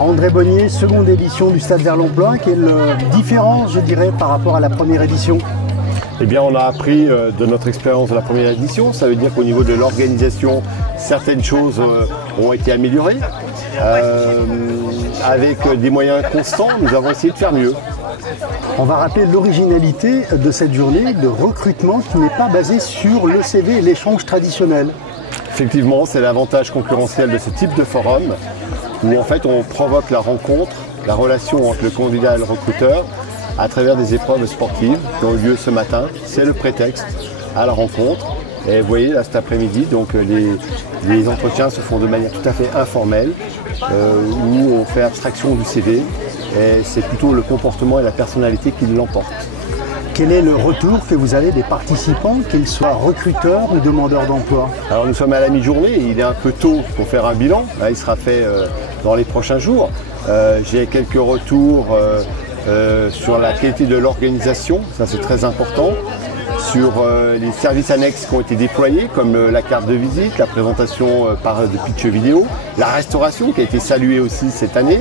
André Bonnier, seconde édition du Stade vers l'Emploi. Quelle différence, je dirais, par rapport à la première édition? Eh bien, on a appris de notre expérience de la première édition. Ça veut dire qu'au niveau de l'organisation, certaines choses ont été améliorées. Avec des moyens constants, nous avons essayé de faire mieux. On va rappeler l'originalité de cette journée de recrutement qui n'est pas basée sur le CV et l'échange traditionnel. Effectivement, c'est l'avantage concurrentiel de ce type de forum où en fait on provoque la rencontre, la relation entre le candidat et le recruteur à travers des épreuves sportives qui ont eu lieu ce matin. C'est le prétexte à la rencontre. Et vous voyez là cet après-midi, donc les entretiens se font de manière tout à fait informelle où on fait abstraction du CV et c'est plutôt le comportement et la personnalité qui l'emportent. Quel est le retour que vous avez des participants, qu'ils soient recruteurs ou demandeurs d'emploi? Alors nous sommes à la mi-journée, il est un peu tôt pour faire un bilan, là, il sera fait dans les prochains jours. J'ai quelques retours sur la qualité de l'organisation, ça c'est très important, sur les services annexes qui ont été déployés comme la carte de visite, la présentation de pitch vidéo, la restauration qui a été saluée aussi cette année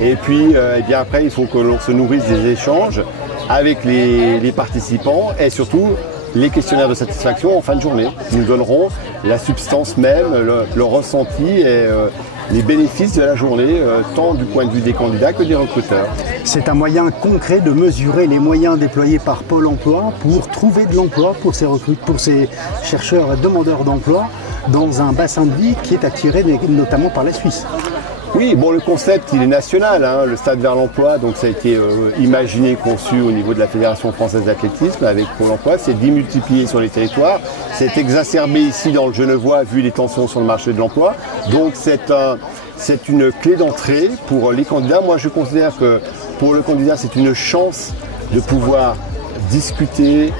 et puis eh bien après il faut que l'on se nourrisse des échanges avec les participants et surtout les questionnaires de satisfaction en fin de journée. Nous donnerons la substance même, le ressenti et les bénéfices de la journée, tant du point de vue des candidats que des recruteurs. C'est un moyen concret de mesurer les moyens déployés par Pôle emploi pour trouver de l'emploi pour ces chercheurs et demandeurs d'emploi dans un bassin de vie qui est attiré notamment par la Suisse. Oui, bon, le concept, il est national, hein, le Stade vers l'emploi, donc ça a été imaginé, conçu au niveau de la Fédération française d'athlétisme avec Pôle emploi, c'est démultiplié sur les territoires, c'est exacerbé ici dans le Genevois vu les tensions sur le marché de l'emploi, donc c'est une clé d'entrée pour les candidats. Moi, je considère que pour le candidat, c'est une chance de pouvoir discuter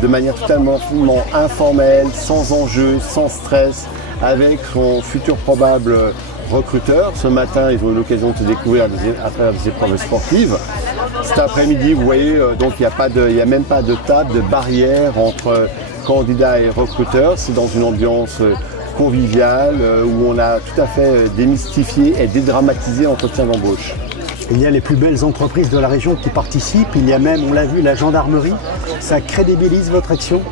de manière totalement informelle, sans enjeu, sans stress, avec son futur probable recruteurs. Ce matin, ils ont eu l'occasion de se découvrir à travers des épreuves sportives. Cet après-midi, vous voyez, donc il n'y a même pas de table, de barrière entre candidats et recruteurs. C'est dans une ambiance conviviale où on a tout à fait démystifié et dédramatisé l'entretien d'embauche. Il y a les plus belles entreprises de la région qui participent. Il y a même, on l'a vu, la gendarmerie. Ça crédibilise votre action?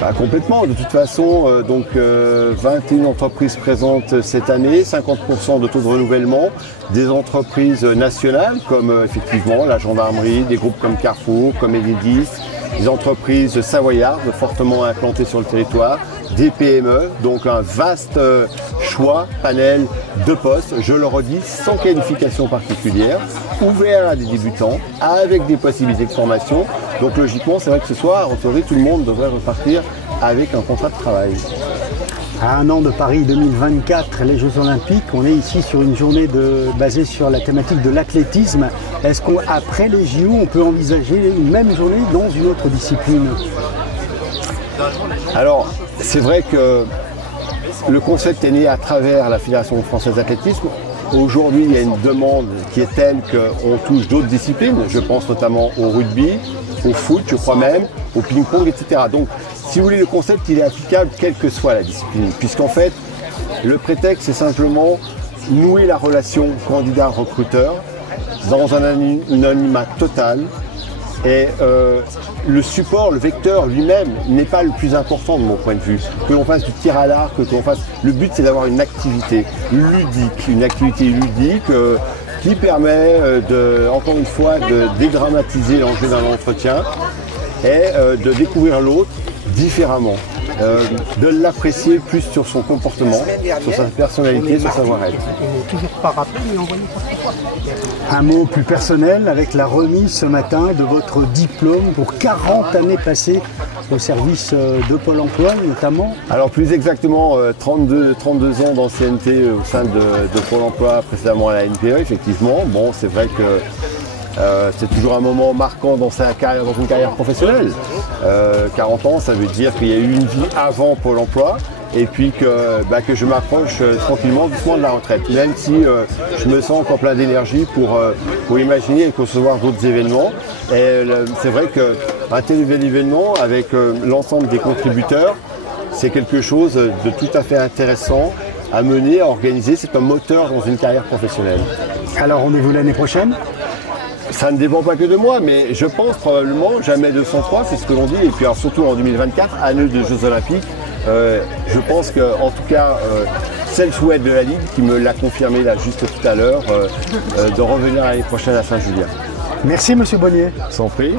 Pas complètement. De toute façon, 21 entreprises présentes cette année, 50% de taux de renouvellement, des entreprises nationales comme effectivement la gendarmerie, des groupes comme Carrefour, comme Enedis, des entreprises savoyardes fortement implantées sur le territoire, des PME, donc un vaste choix, panel de postes, je le redis, sans qualification particulière, ouvert à des débutants, avec des possibilités de formation. Donc logiquement, c'est vrai que ce soir, en théorie, tout le monde devrait repartir avec un contrat de travail. À un an de Paris 2024, les Jeux Olympiques, on est ici sur une journée basée sur la thématique de l'athlétisme. Est-ce qu'après les JO, on peut envisager une même journée dans une autre discipline? Alors, c'est vrai que le concept est né à travers la Fédération française d'athlétisme. Aujourd'hui, il y a une demande qui est telle qu'on touche d'autres disciplines. Je pense notamment au rugby, au foot, je crois même, au ping-pong, etc. Donc, si vous voulez, le concept, il est applicable quelle que soit la discipline. Puisqu'en fait, le prétexte, c'est simplement nouer la relation candidat-recruteur dans un anonymat total. Et le support, le vecteur lui-même n'est pas le plus important de mon point de vue. Que l'on fasse du tir à l'arc, que l'on fasse... Le but, c'est d'avoir une activité ludique, qui permet, encore une fois, de dédramatiser l'enjeu d'un entretien et de découvrir l'autre différemment. De l'apprécier plus sur son comportement, sur sa personnalité, sur sa savoir-être. Un mot plus personnel avec la remise ce matin de votre diplôme pour 40 années passées au service de Pôle emploi notamment. Alors plus exactement 32 ans d'ancienneté au sein de Pôle emploi, précédemment à la NPE, effectivement. Bon, c'est vrai que c'est toujours un moment marquant dans une carrière professionnelle. 40 ans, ça veut dire qu'il y a eu une vie avant Pôle emploi et puis que je m'approche tranquillement, doucement de la retraite. Même si je me sens encore plein d'énergie pour imaginer et concevoir d'autres événements. Et c'est vrai qu'un tel événement avec l'ensemble des contributeurs, c'est quelque chose de tout à fait intéressant à mener, à organiser. C'est un moteur dans une carrière professionnelle. Alors rendez-vous l'année prochaine? Ça ne dépend pas que de moi, mais je pense probablement jamais 203, c'est ce que l'on dit. Et puis alors, surtout en 2024, année des Jeux Olympiques, je pense qu'en tout cas, c'est le souhait de la Ligue qui me l'a confirmé là juste tout à l'heure, de revenir l'année prochaine à Saint-Julien. Merci Monsieur Bonnier. Sans prix.